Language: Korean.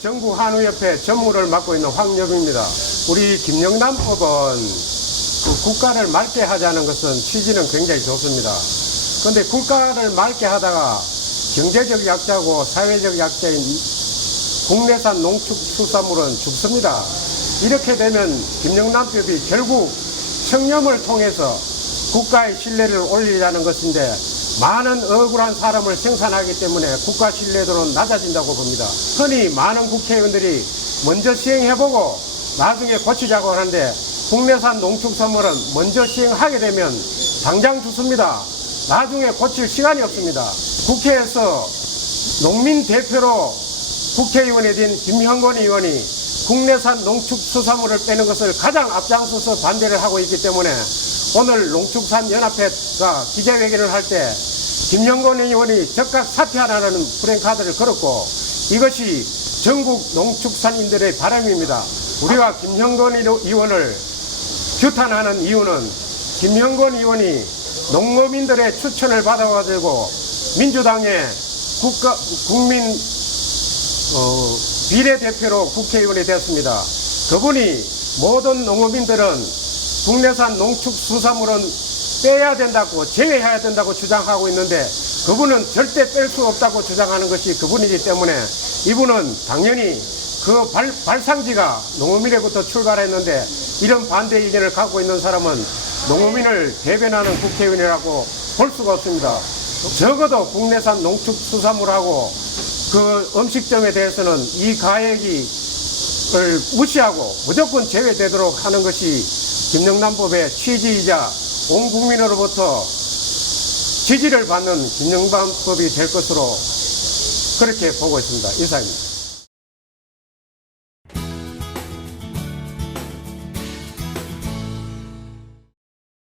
전국 한우협회 전무를 맡고 있는 황여빈입니다. 우리 김영남법은 그 국가를 맑게 하자는 것은 취지는 굉장히 좋습니다. 그런데 국가를 맑게 하다가 경제적 약자고 사회적 약자인 국내산 농축수산물은 죽습니다. 이렇게 되면 김영남법이 결국 청렴을 통해서 국가의 신뢰를 올리자는 것인데 많은 억울한 사람을 생산하기 때문에 국가 신뢰도는 낮아진다고 봅니다. 흔히 많은 국회의원들이 먼저 시행해보고 나중에 고치자고 하는데 국내산 농축산물은 먼저 시행하게 되면 당장 죽습니다. 나중에 고칠 시간이 없습니다. 국회에서 농민 대표로 국회의원이 된 김형건 의원이 국내산 농축수산물을 빼는 것을 가장 앞장서서 반대를 하고 있기 때문에 오늘 농축산연합회가 기자회견을 할 때 김영건 의원이 즉각 사퇴하라는 프랭카드를 걸었고 이것이 전국 농축산인들의 바람입니다. 우리가 김형건 의원을 규탄하는 이유는 김형건 의원이 농업인들의 추천을 받아가지고 민주당의 국가, 국민 어, 비례대표로 국회의원이 되었습니다. 그분이 모든 농업인들은 국내산 농축수산물은 빼야 된다고 제외해야 된다고 주장하고 있는데 그분은 절대 뺄 수 없다고 주장하는 것이 그분이기 때문에 이분은 당연히 그 발, 발상지가 농업인으로부터 출발했는데 이런 반대 의견을 갖고 있는 사람은 농업인을 대변하는 국회의원이라고 볼 수가 없습니다. 적어도 국내산 농축수산물하고 그 음식점에 대해서는 이 가액이 을 무시하고 무조건 제외되도록 하는 것이 김영남법의 취지이자 온 국민으로부터 지지를 받는 김영남법이 될 것으로 그렇게 보고 있습니다. 이상입니다.